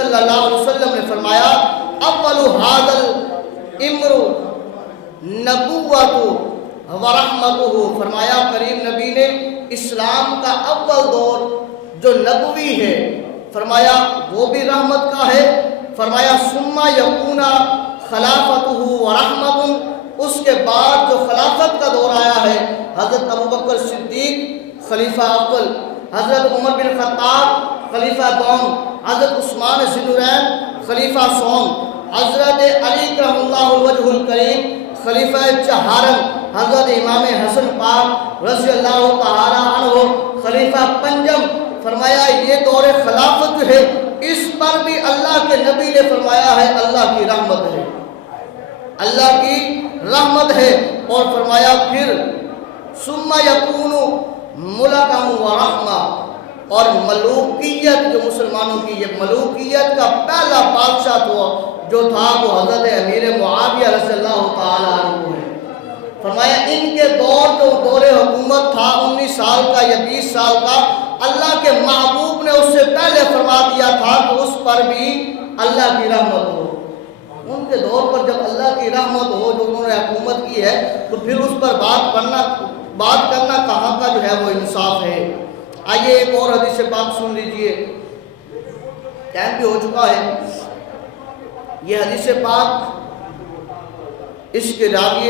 صلی اللہ علیہ وسلم نے فرمایا اول ھذا الامر نبوۃ و رحمتہ، فرمایا کریم نبی نے اسلام کا اول دور جو نبوی ہے فرمایا وہ بھی رحمت کا ہے، فرمایا ثم یکون خلافتہ و رحمت، اس کے بعد جو خلافت کا دور آیا ہے حضرت ابوبکر صدیق خلیفہ اول، حضرت عمر بن خطاب خلیفہ دوم، حضرت عثمان ذی النورین خلیفہ سوم، حضرت علی کرم اللہ وجہ الکریم خلیفہ چہارم، حضرت امام حسن پاک رضی اللہ تعالی عنہ خلیفہ پنجم، فرمایا یہ دور خلافت جو ہے اس پر بھی اللہ کے نبی نے فرمایا ہے اللہ کی رحمت ہے، اللہ کی رحمت ہے، اور فرمایا پھر ثم یکون ملکا و رحمہ، اور ملوکیت جو مسلمانوں کی یہ ملوکیت کا پہلا بادشاہ جو تھا وہ حضرت امیر معاویہ رضی اللہ تعالیٰ عنہ ہے، فرمایا ان کے دور جو دور حکومت تھا 19 سال کا یا 20 سال کا، اللہ کے محبوب نے اس سے پہلے فرما دیا تھا کہ اس پر بھی اللہ کی رحمت ہو، ان کے دور پر جب اللہ کی رحمت ہو جو انہوں نے حکومت کی ہے تو پھر اس پر بات کرنا کہاں کا جو ہے وہ انصاف ہے۔ آئیے ایک اور حدیث پاک سن لیجئے، ٹائم بھی ہو چکا ہے۔ یہ حدیث پاک اس کے راوی